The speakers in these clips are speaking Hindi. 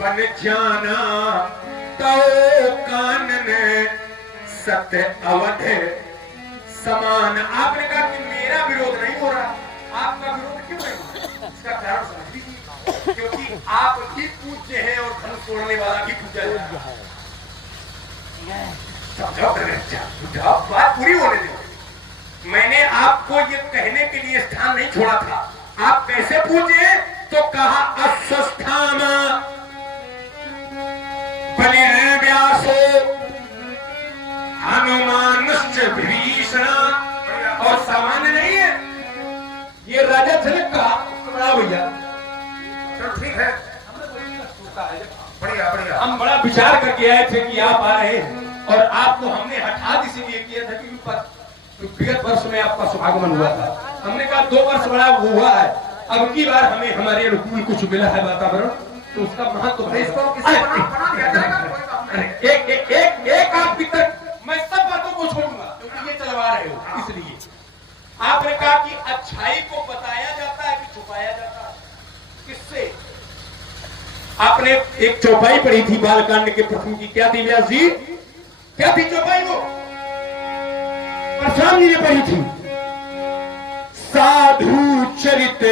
बन जाना तो कानन सत्य अवध समान। आपने कहा कि मेरा विरोध नहीं हो रहा, आपका विरोध क्यों नहीं हो रहा? इसका कारण समझ लीजिए, क्योंकि आप भी पूज्य हैं और धनुष तोड़ने वाला भी पूजा जाता है। समझो, बात पूरी होने दो। मैंने आपको ये कहने के लिए स्थान नहीं छोड़ा था। आप कैसे पूजे? तो कहा अस्वस्थामा बलिर्व्यासो हनुमानुश्च भीषण। और सामान्य नहीं है, ये राजा जनक का बड़ा भैया। चलो ठीक है, बढ़िया बढ़िया। हम बड़ा विचार करके आए थे कि आप आ रहे हैं, और आपको हमने हठात इसीलिए किया था कि विगत वर्ष में आपका शुभागमन हुआ था। हमने कहा 2 वर्ष बड़ा हुआ है, अब की बार हमें हमारे अनुकूल कुछ मिला है वातावरण, तो उसका महत्व है। इसको एक आपकी तक मैं सब बातों को छोड़ूंगा, क्योंकि ये चलवा रहे हो। इसलिए आपने कहा कि अच्छाई को बताया जाता है कि छुपाया जाता है, किससे? आपने एक चौपाई पढ़ी थी बालकांड के प्रथम की, क्या थी व्यास जी? क्या थी चौपाई? वो परशुराम जी ने पढ़ी थी। साधु चरित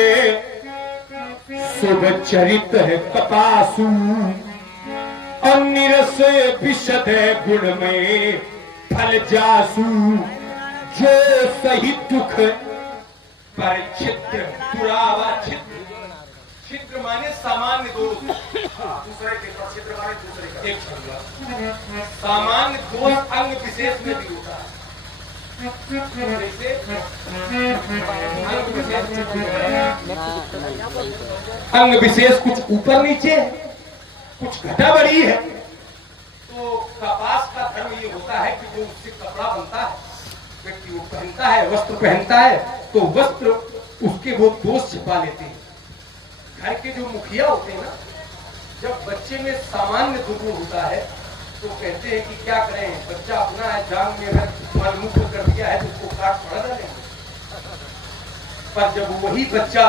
शुभ चरित है कपासु, और निरस विशद गुण में फल जासु। जो सही दुख पर छिद्र दुरावा छिद्र। छिद्र माने सामान्य दोष, दूसरे के छिद्र माने दूसरे का। एक सामान्य दोष अंग विशेष में भी होता है। अंग विशेष कुछ ऊपर नीचे, कुछ घटा बढ़ी है। तो कपास का धर्म ये होता है कि जो उससे कपड़ा बनता है, व्यक्ति वो पहनता है, वस्त्र पहनता है, तो वस्त्र उसके वो दोष छिपा लेते हैं। घर के जो मुखिया होते हैं ना, जब बच्चे में सामान्य दुर्गुण होता है तो कहते हैं कि क्या करें, बच्चा अपना है, जांग में अगर मुख कर दिया है तो उसको काट पड़ा डालेंगे। पर जब वही बच्चा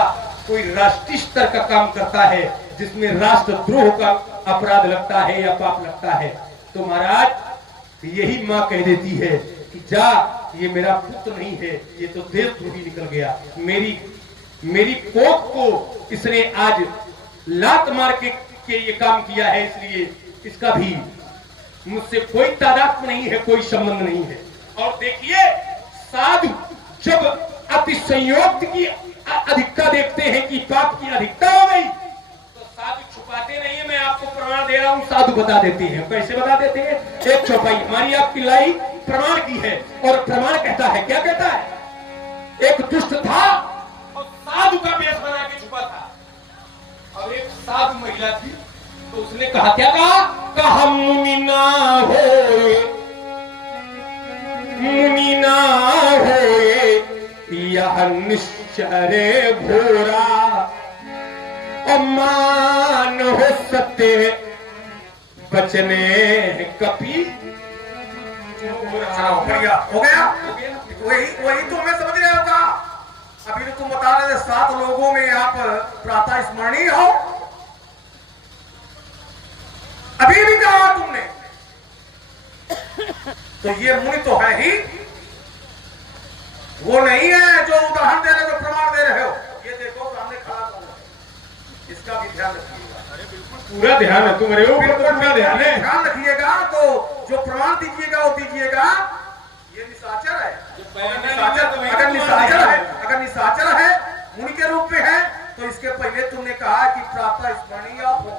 कोई राष्ट्रीय स्तर का काम करता है, जिसमें राष्ट्रद्रोह का अपराध लगता है या पाप लगता है, तो महाराज यही माँ कह देती है कि जा, ये मेरा पुत्र नहीं है, ये तो देशद्रोही निकल गया। मेरी कोख को इसने आज लात मार के ये काम किया है, इसलिए इसका भी मुझसे कोई तादाद नहीं है, कोई संबंध नहीं है। और देखिए, साधु जब अति संयोग की अधिकता देखते हैं कि पाप की अधिकता हो गई, तो साधु छुपाते नहीं है। मैं आपको प्रमाण दे रहा हूं, साधु बता देते हैं। कैसे बता देते हैं? एक चौपाई हमारी आपकी लाई प्रमाण की है, और प्रमाण कहता है, क्या कहता है? एक दुष्ट था और साधु का वेश बना के छुपा था, और एक साधु महिला थी, तो उसने कहा, क्या कहा? कहा मुनि ना होए, मुनि ना होए यह निश्चय घोरा, अमान हो सत्य बचने कपि। हो गया? वही तो मैं समझ रहा होगा। अभी तो तुम बता रहे थे 7 लोगों में आप प्रातः स्मरणीय हो, अभी भी कहा तुमने। तो ये मुनि तो है ही, वो नहीं है जो उदाहरण दे रहे हो, प्रमाण दे रहे हो। ये देखो सामने खड़ा कौन है, इसका भी ध्यान रखिएगा। अरे बिल्कुल पूरा ध्यान है, तुम रहे हो बिल्कुल ध्यान है, ध्यान रखिएगा। तो जो प्रमाण दीजिएगा वो दीजिएगा। ये निशाचर है, अगर निशाचर है, मुनि के रूप में है, तो इसके पहले तुमने कहा कि प्रातः स्मरणीय हो।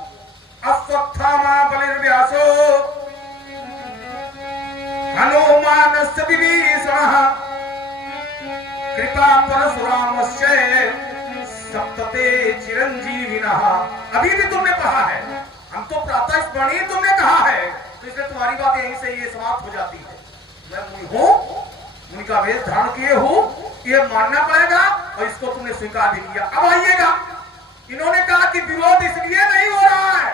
अस्वस्थामा बलिर्व्यासो हनुमानस्य विभीषणः कृपा परशुरामस्य सप्तते चिरंजीविनः। अभी भी तुमने कहा है, हम तो प्रातः स्मरणीय तुमने कहा है, तो इसलिए तुम्हारी बात यहीं से ये समाप्त हो जाती है। मैं मुनि हूं, मुनि का वेश धारण किए हूं, ये मानना पड़ेगा, और इसको तुमने स्वीकार भी किया। अब आइएगा, इन्होंने कहा कि विरोध इसलिए नहीं हो रहा है,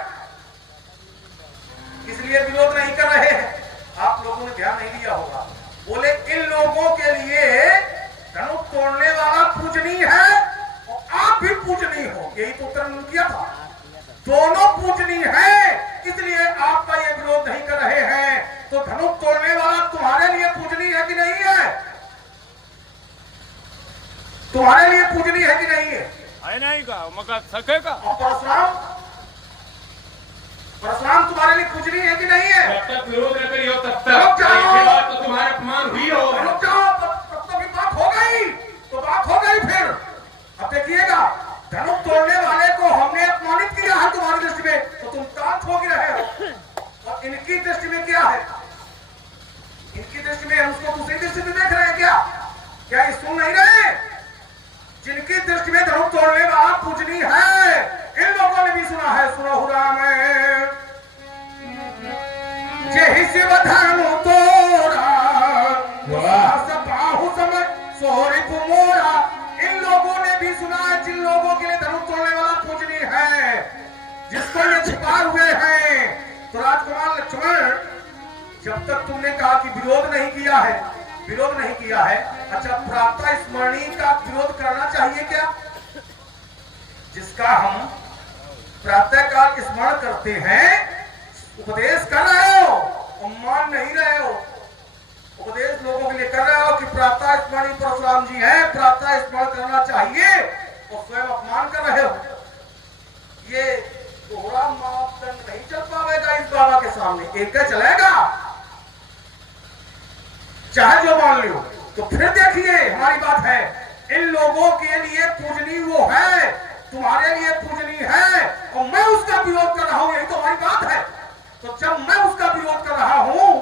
इसलिए विरोध नहीं कर रहे हैं। आप लोगों ने ध्यान नहीं दिया होगा। बोले इन लोगों के लिए धनुष तोड़ने वाला पूजनीय है और आप भी पूजनीय हो, यही तो उत्तर किया था। दोनों पूजनीय है, पूजनी है कि नहीं है? नहीं का मगर सकेगा। और परशुराम, परशुराम तुम्हारे लिए पूजनी है कि नहीं है? जब तक विरोध न करियो तब रुक तक जाओ। बात तो तुम्हारे अपमान हुई हो। रुक जाओ, तब तो भी बात हो गई, तो बात हो गई फिर। अब देखिएगा, धनुष तोड़ने वाले को हमने अपमानित किया है तुम्हारी दृष्टि में, तो तुम कान ठोक रहे हो। और इनकी दृष्टि में क्या है? इनकी दृष्टि में हम उसको दूसरी दृष्टि से देख रहे हैं क्या? क्या ये सुन नहीं रहे? जिनकी दृष्टि में धनुष तोड़ने वाला पूजनी है, इन लोगों ने भी सुना है। सुनो राम जय शिव धनु तोड़ा बाहु समय सोरे कुमोरा। इन लोगों ने भी सुना है, जिन लोगों के लिए धनुष तोड़ने वाला पूजनी है, जिसको ये छिपा हुए हैं। तो राजकुमार लक्ष्मण, जब तक तुमने कहा कि विरोध नहीं किया है, विरोध नहीं किया है, अच्छा प्रातः स्मरणी का विरोध करना चाहिए क्या? जिसका हम प्रातः काल स्मरण करते हैं, उपदेश कर रहे हो और मान नहीं रहे हो। उपदेश लोगों के लिए कर रहे हो कि प्रातः स्मरणी परशुराम जी है, प्रातः स्मरण करना चाहिए, और स्वयं अपमान कर रहे हो। ये दोहरा मापदंड नहीं चल पाएगा इस बाबा के सामने। एक चलेगा, चाहे जो मान लो। तो फिर देखिए, हमारी बात है, इन लोगों के लिए पूजनी वो है, तुम्हारे लिए पूजनी है, और मैं उसका विरोध कर रहा हूं, यही तो हमारी बात है। तो जब मैं उसका विरोध कर रहा हूं,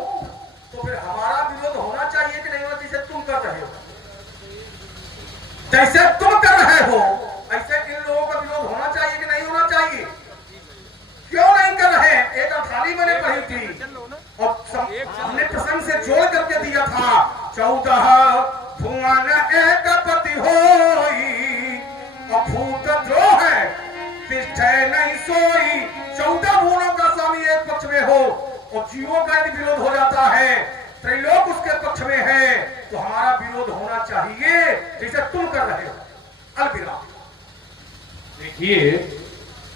तो फिर हमारा विरोध होना चाहिए कि नहीं होना? जैसे तुम कर रहे हो, जैसे तुम कर रहे हो, ऐसे इन लोगों का विरोध होना चाहिए कि नहीं होना चाहिए? क्यों नहीं कर रहे? एक अठारी मैंने पढ़ी थी और हमने प्रसंग से जोड़ करके दिया था। 14 भुवन एक पति होई, अभूत द्रोह है तिष्ठे नहीं सोई। 14 भुवनों का स्वामी एक पक्ष में हो और जीवों का यदि विरोध हो जाता है, त्रैलोक उसके पक्ष में है, तो हमारा विरोध होना चाहिए जैसे तुम कर रहे हो। अलविदा। देखिए,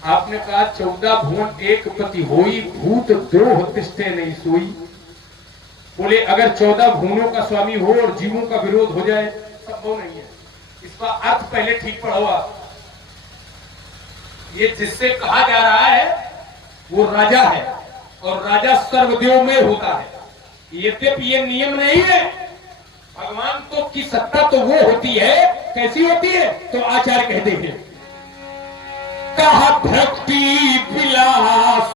आपने कहा 14 भुवन एक पति होई, भूत द्रोह तिष्ठे नहीं सोई। बोले अगर 14 भुवनों का स्वामी हो और जीवों का विरोध हो जाए, संभव नहीं है। इसका अर्थ पहले ठीक पढ़ो आप। ये जिससे कहा जा रहा है वो राजा है, और राजा सर्वदेव में होता है। यद्यपि ये नियम नहीं है, भगवान तो की सत्ता तो वो होती है, कैसी होती है? तो आचार्य कहते हैं, कहा भक्ति बिला